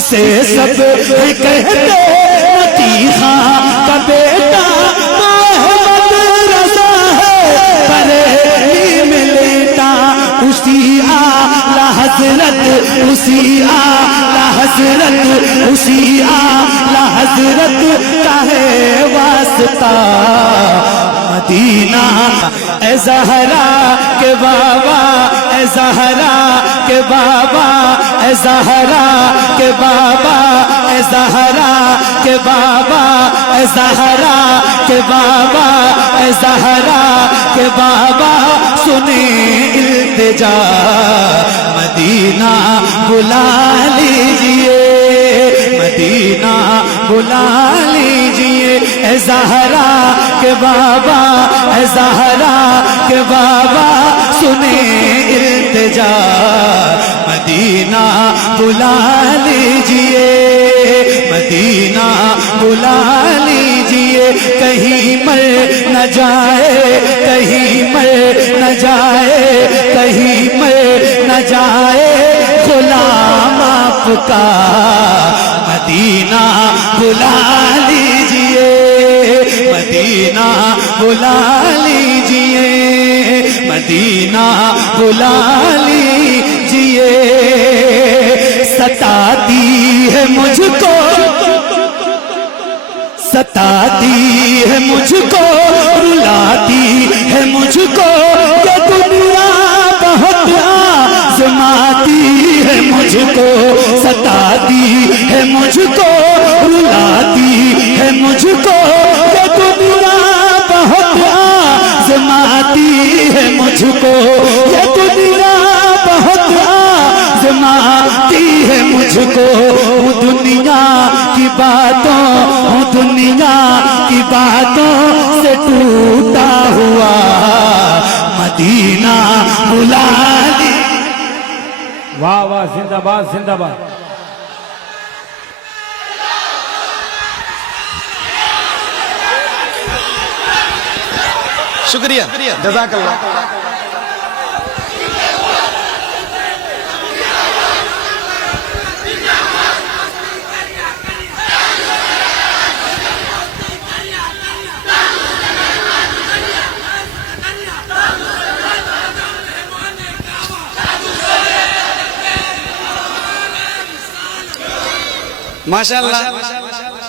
جسے سب ہے کہتے متیخا کا بیٹا محمد رضا ہے بریلی میں لیٹا اسی اعلی حضرت اسی اعلی حضرت اسی اعلی حضرت کا ہے واسطہ مدینہ اے زہرا کے بابا اے زہرا کے بابا اے زہرا کے بابا اے زہرا کے بابا اے زہرا کے بابا اے زہرا کے بابا سنیں التجا مدینہ بلا لیجئے مدینہ بلا لیجئے اے زہرا کے بابا اے زہرا کے بابا سنیں التجا مدینہ بلا لیجئے مدینہ بلا لیجئے کہیں مر نہ جائے کہیں مر نہ جائے کہیں مر نہ جائے غلام آپ کا مدینہ بلا لیجئے مدینہ بلا لیجئے مدینہ بلا لیجئے ستاتی ہے مجھ کو ستاتی ہے مجھ کو رلاتی ہے مجھ کو کہ دنیا بہت آزماتی ہے مجھ کو ستاتی ہے مجھ کو رلاتی ہے مجھ کو کہ دنیا بہت آزماتی ہے مجھ کو یہ دنیا بہت آزماتی ہے مجھ کو دنیا کی باتوں دنیا کی باتوں سے ٹوٹا ہوا مدینہ بلا لی واہ واہ زندہ باد زندہ باد شکریہ جزاک اللہ ماشاءاللہ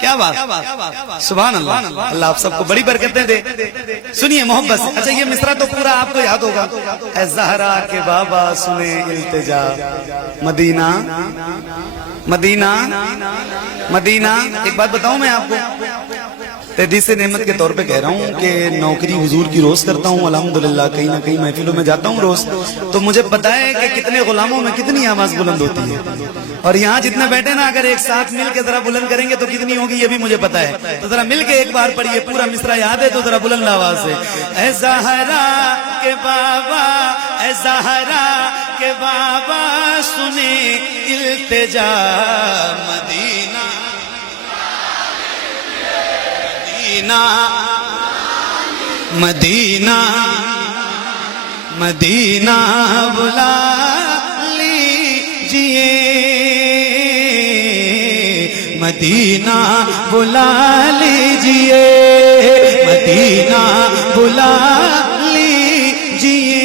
کیا بات سبحان اللہ اللہ آپ سب کو بڑی برکتیں دے سنیے محبت سے اچھا یہ مصرع تو پورا آپ کو یاد ہوگا اے زہرا کے بابا سنیں التجا مدینہ مدینہ مدینہ ایک بات بتاؤں میں آپ کو تحدیث نعمت کے طور پہ کہہ رہا ہوں کہ نوکری حضور کی روز کرتا ہوں الحمدللہ کہیں نہ کہیں محفلوں میں جاتا ہوں روز تو مجھے پتا ہے کہ کتنے غلاموں میں کتنی آواز بلند ہوتی ہے اور یہاں جتنے بیٹھے نا اگر ایک ساتھ مل کے ذرا بلند کریں گے تو کتنی ہوگی یہ بھی مجھے پتا ہے تو ذرا مل کے ایک بار پڑھیے پورا مصرع یاد ہے تو ذرا بلند آواز سے اے زہرا کے بابا اے زہرا کے بابا سنیں التجا مدینہ مدینہ مدینہ بلا لیجئے مدینہ بلا لیجئے مدینہ بلا لیجئے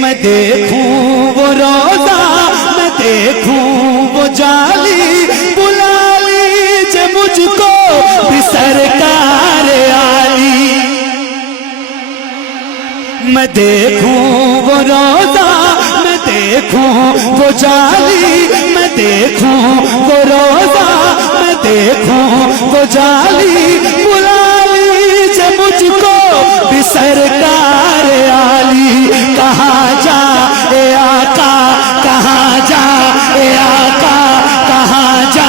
میں دیکھوں وہ روزہ میں دیکھوں وہ جالی بلا لیجئے مجھ کو بھی سرکار عالی میں دیکھوں وہ روزہ میں دیکھوں وہ جالی میں دیکھوں وہ روزہ میں دیکھوں وہ جالی بلا لیجئے مجھ کو بھی سرکار عالی کہاں جا اے آقا کہاں جا اے آقا کہاں جا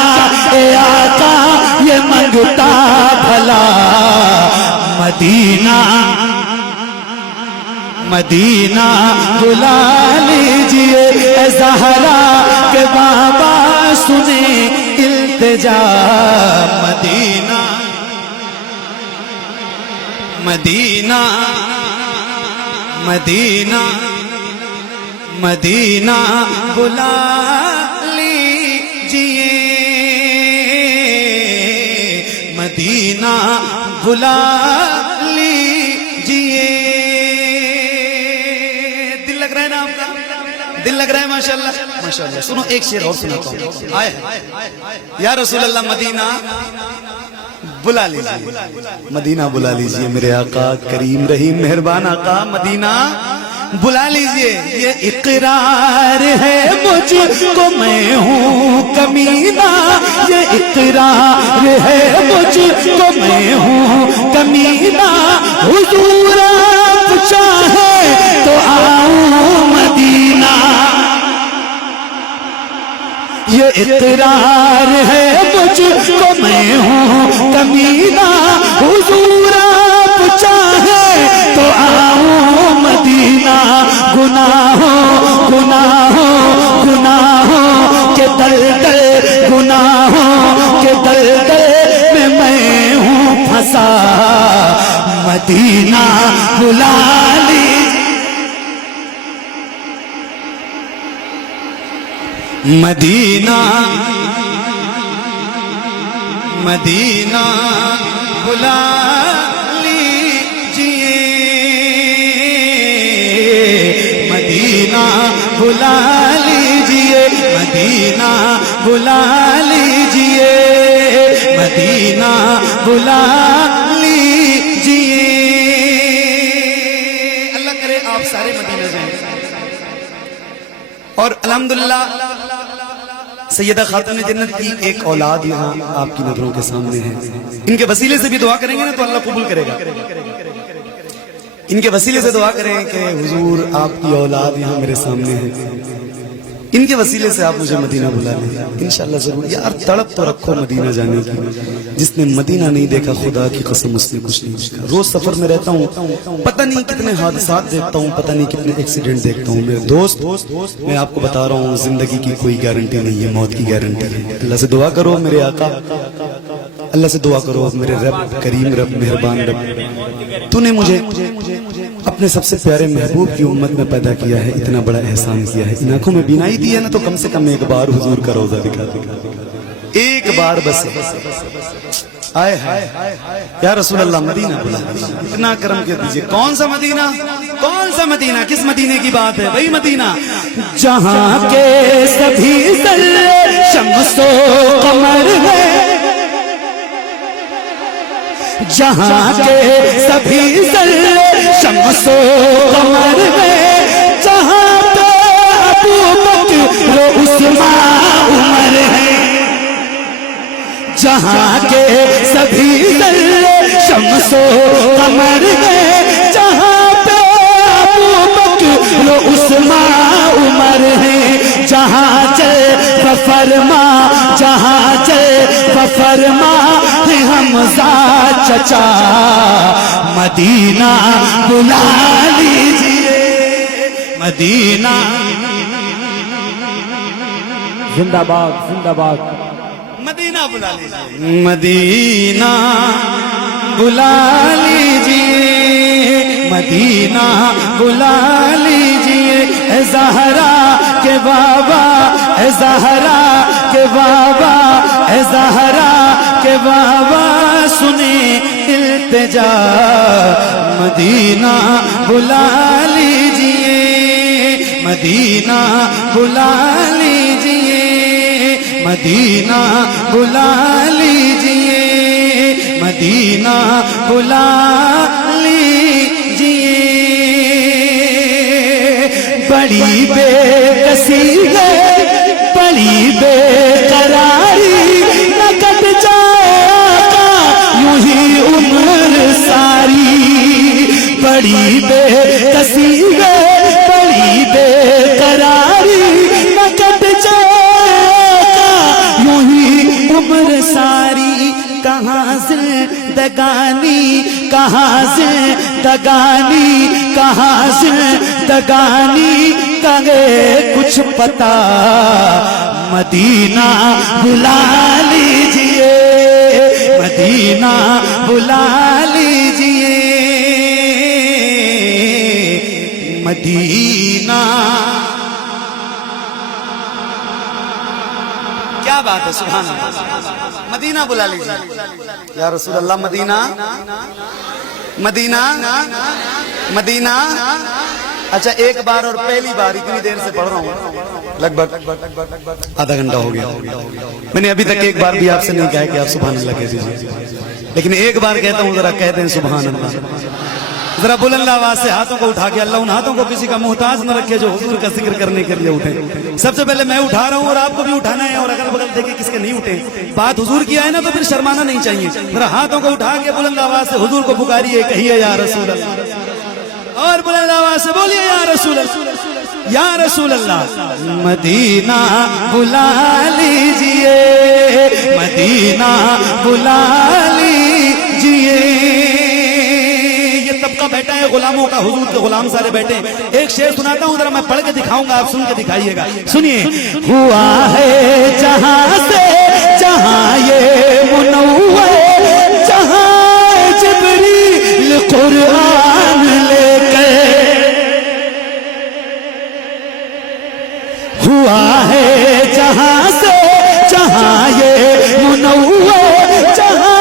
اے آقا یہ منگتا بھلا مدینہ مدینہ بلا لیجئے اے زہرا کے بابا سنیں التجا مدینہ مدینہ مدینہ مدینہ بلا بلا لیجئے. دل لگ رہا ہے نا آپ کا؟ دل لگ رہا ہے ماشاءاللہ ماشاءاللہ. سنو ایک شعر اور سناتا ہوں. آئے یا رسول اللہ مدینہ بلا لیجئے, مدینہ بلا لیجئے میرے آقا کریم رحیم مہربان آقا, مدینہ بلا لیجئے. یہ اقرار ہے مجھ کو میں ہوں کمینہ, یہ اقرار ہے مجھ کو میں ہوں کمینہ. حضور آپ چاہے تو آؤں مدینہ. یہ اقرار ہے مجھ کو میں ہوں کمینہ. حضور آپ چاہے تو آؤں مدینہ. گناہوں گناہوں گناہوں کے دلدل, گناہوں کے دلدل میں ہوں پھنسا. مدینہ بلا لیجئے. مدینہ مدینہ بلا لیجئے, مدینہ بلا لیجئے, مدینہ بلا لیجئے, مدینہ بلا لیجئے. اللہ کرے آپ سارے مدینہ جائیں. اور الحمدللہ سیدہ خاتون جنت کی ایک اولاد یہاں آپ کی نظروں کے سامنے ہے. ان کے وسیلے سے بھی دعا کریں گے نا تو اللہ قبول کرے گا. ان کے وسیلے سے دعا کریں کہ حضور آپ کی اولاد یہاں میرے سامنے ہے, ان کے وسیلے سے آپ مجھے مدینہ بلا لیں انشاءاللہ ضرور. یار تڑپ تو رکھو مدینہ جانے کی. جس نے مدینہ نہیں دیکھا خدا کی قسم اس نے کچھ نہیں دیکھا. روز سفر میں رہتا ہوں, پتہ نہیں کتنے حادثات دیکھتا ہوں, پتہ نہیں کتنے ایکسیڈنٹ دیکھتا ہوں. میرے دوست میں آپ کو بتا رہا ہوں زندگی کی کوئی گارنٹی نہیں ہے, موت کی گارنٹی ہے. اللہ سے دعا کرو میرے آقا, اللہ سے دعا کرو میرے رب کریم رب مہربان رب, تو نے مجھے اپنے سب سے پیارے محبوب کی امت میں پیدا کیا ہے, اتنا بڑا احسان کیا ہے. ان آنکھوں میں بینائی دی ہے نا, تو کم سے کم ایک بار حضور کا روضہ دکھا دے, ایک بار بس. آئے ہائے یا رسول اللہ مدینہ بلا, اتنا کرم کر دیجئے. کون سا مدینہ, کون سا مدینہ, کس مدینے کی بات ہے؟ وہی مدینہ جہاں کے سبھی ذرے شمس و قمر ہے, جہاں کے سبھی ذرے شمس و قمر ہے. جہاں پہ ابو بکر و عثمان عمر ہے, جہاں کے سبھی ذرے شمس و قمر ہے. جہاں پہ ابو بکر و عثمان عمر ہے. جہاں چل فرما, جہاں چل فرما ہے حمزہ چچا. مدینہ بلا لیجئے, مدینہ زندہ باد زندہ باد. مدینہ بلا لیجئے, مدینہ بلا لیجئے, مدینہ بلا لیجئے. اے زہرا کے بابا, اے زہرا کے بابا, اے زہرا کے بابا سنے التجا. مدینہ بلا لیجئے, مدینہ بلا لیجئے, مدینہ بلا لیجئے, مدینہ بلا لیجئے. بڑی بے کسی ہے, بڑی بے قراری, نہ کٹ جائے آقا یوں ہی عمر ساری. بڑی بے کسی ہے, بڑی بے قراری, نہ کٹ جائے آقا یوں ہی عمر ساری. کہاں زندگانی, کہاں زندگانی, کہاں زندگانی کہے کچھ پتا. مدینہ بلا لیجئے, مدینہ بلا لیجئے, مدینہ. کیا بات ہے، سبحان اللہ. مدینہ بلا لیجیے یا رسول اللہ. مدینہ مدینہ مدینہ. اچھا ایک بار اور پہلی بار اتنی دیر سے پڑھ رہا ہوں، لگ بھگ آدھا گھنٹہ ہو گیا. میں نے ابھی تک ایک بار بھی آپ سے نہیں کہا کہ آپ سبحان اللہ کہہ دیجیے، لیکن ایک بار کہتا ہوں، ذرا کہتے ہیں سبحان اللہ. ذرا بلند آواز سے ہاتھوں کو اٹھا کے. اللہ ان ہاتھوں کو کسی کا محتاج نہ رکھے جو حضور کا ذکر کرنے کے لیے اٹھے. سب سے پہلے میں اٹھا رہا ہوں اور آپ کو بھی اٹھانا ہے، اور اگل بغل دیکھیں کس کے نہیں اٹھے. بات حضور کی ہے نا تو پھر شرمانا نہیں چاہیے. ذرا ہاتھوں کو اٹھا کے بلند آواز سے حضور کو پکاریے، کہیے یا رسول اللہ، اور بلند آواز سے بولیے یا رسول اللہ، یا رسول اللہ. مدینہ بلا لیجئے، مدینہ بلا لیجئے. یہ طبقہ بیٹھا ہے غلاموں کا، حضور کے غلام سارے بیٹھے ہیں. ایک شعر سناتا ہوں، ذرا میں پڑھ کے دکھاؤں گا، آپ سن کے دکھائیے گا. سنیے. ہوا ہے جہاں سے جہاں یہ منور، جہاں جبریل قرآن لے کر. ہوا ہے جہاں سے جہاں یہ منور، جہاں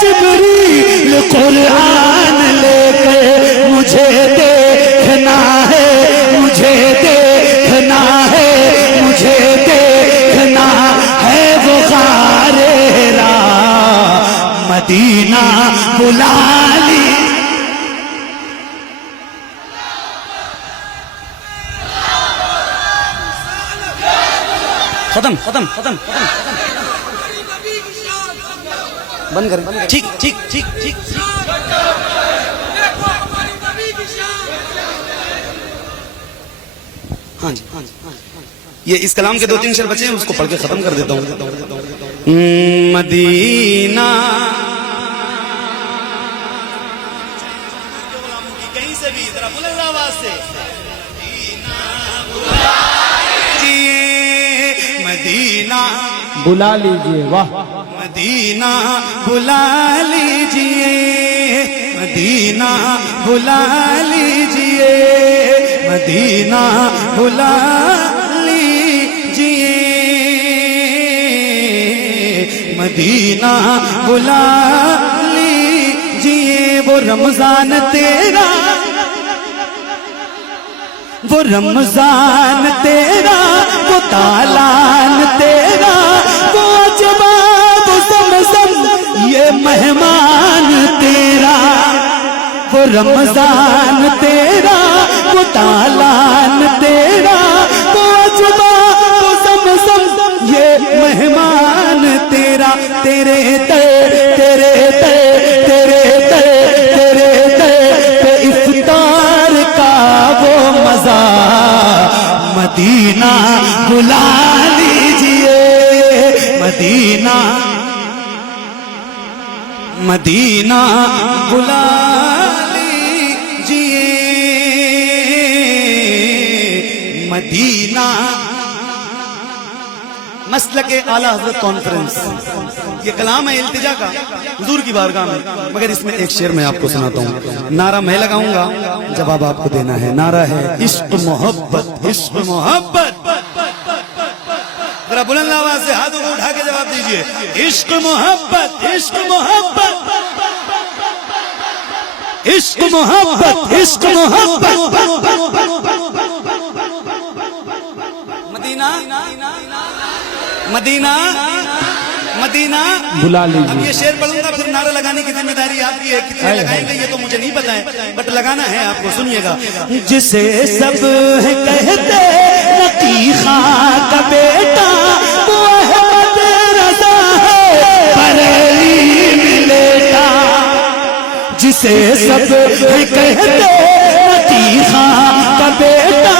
جبریل قرآن لے کر. مجھے دیکھنا ہے، مجھے دیکھنا ہے، مجھے دیکھنا ہے وہ غار راہ. مدینہ بلا لی. ختم ختم ختم بند کریں. ٹھیک ٹھیک ٹھیک ٹھیک. ہاں جی ہاں جی. یہ اس کلام کے 2-3 شعر بچے ہیں، اس کو پڑھ کے ختم کر دیتا ہوں. مدینہ کہیں سے بھی ذرا بلند آواز سے. مدینہ بلا لیجئے. واہ. مدینہ بلا لیجئے، مدینہ بلا لیجئے، مدینہ بلا لیجئے، مدینہ بلا لیجئے. وہ رمضان تیرا، وہ رمضان تیرا، وہ تالان تیرا، وہ اجباب زمزم یہ مہمان تیرا. وہ رمضان تیرا، وہ تالان تیرا، وہ اجباب زمزم یہ مہمان تیرا. تیرے در تیرے در تیرے در تیرے در پہ افطار کا وہ مزہ. مدینہ بلا لیجئے، مدینہ مدینہ بلا لیجئے، مدینہ. مسلک اعلیٰ حضرت کانفرنس، یہ کلام ہے التجا کا حضور کی بارگاہ میں. مگر اس میں ایک شعر میں آپ کو سناتا ہوں. نعرہ میں لگاؤں گا، جواب آپ کو دینا ہے. نعرہ ہے عشق محبت، عشق محبت. ذرا بلند آواز سے ہاتھوں کو اٹھا کے جواب دیجئے. عشق محبت، عشق محبت، عشق محبت، عشق محبت. مدینہ مدینہ مدینہ بلا اب لیجئے. یہ شعر پڑھوں گا، پھر نعرہ لگانے کی ذمہ داری آپ کی ہے. کتنے لگائیں گے یہ تو مجھے نہیں پتا ہے، بٹ لگانا ہے آپ کو. سنیے گا. جسے سب کہتے نقی خان کا بیٹا، وہ احمد رضا ہے بریلی میں لیٹا. جسے سب کہتے نقی خان کا بیٹا،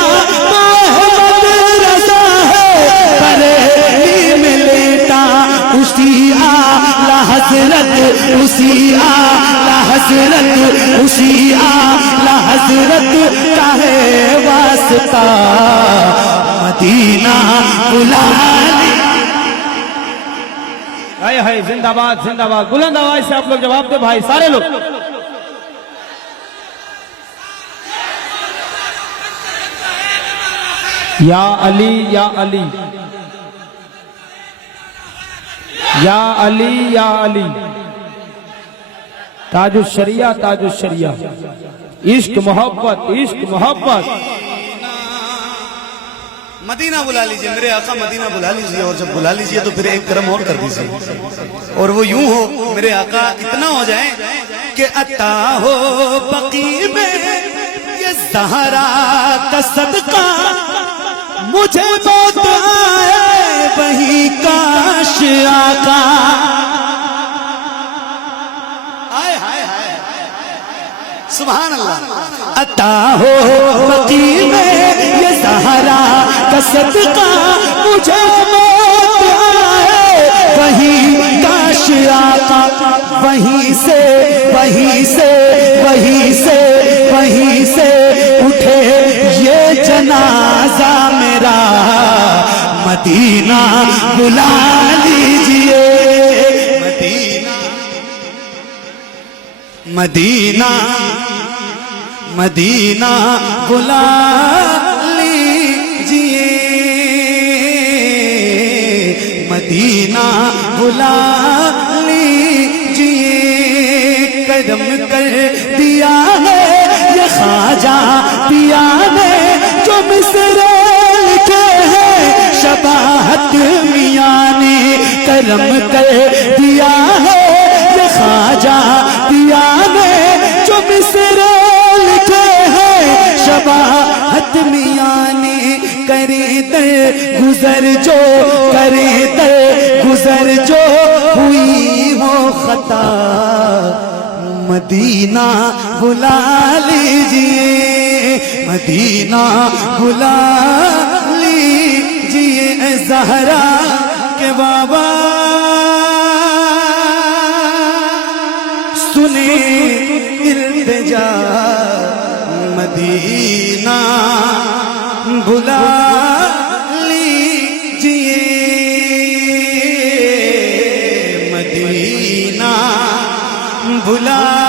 وہ احمد رضا ہے بریلی میں لیٹا. اسی اعلیٰ حضرت، اسی اعلیٰ حضرت، اسی اعلیٰ حضرت کا ہے واسطہ. مدینہ بلا لی. ہائے ہائے، زندہ باد زندہ باد. بلند آواز سے آپ لوگ جواب دے بھائی، سارے لوگ. یا علی یا علی. یا علی تاج الشریعہ تاج الشریعہ عشق محبت مدینہ بلا لیجئے میرے آقا مدینہ بلا لیجئے اور جب بلا لیجئے تو پھر ایک کرم اور کر دیجئے اور وہ یوں ہو میرے آقا اتنا ہو جائے کہ عطا ہو بقی میں یہ زہرا کا صدقہ مجھے موت آئے وہی کاش آقا سبحان اللہ عطا ہو بقی میں یہ زہرا کا صدقہ مجھے موت آئے وہی کاش آقا وہیں سے اٹھے یہ جنازہ میرا مدینہ بلا لیجئے مدینہ بلا لیجئے مدینہ بلا لیجئے کرم کر دیا ہے یہ خواجہ دیا ہے جو مصرے لکھے ہیں شباہت میاں نے کرم کر دیا ہے یہ خواجہ دیا ہے جو مصرے لکھے ہیں شباہت میاں نے کرے در گزر جو ہوئی ہو خطا مدینہ بلا لیجئے مدینہ بلا لیجئے اے زہرا کے بابا سنے التجا مدینہ بلا لیجئے مدینہ بلا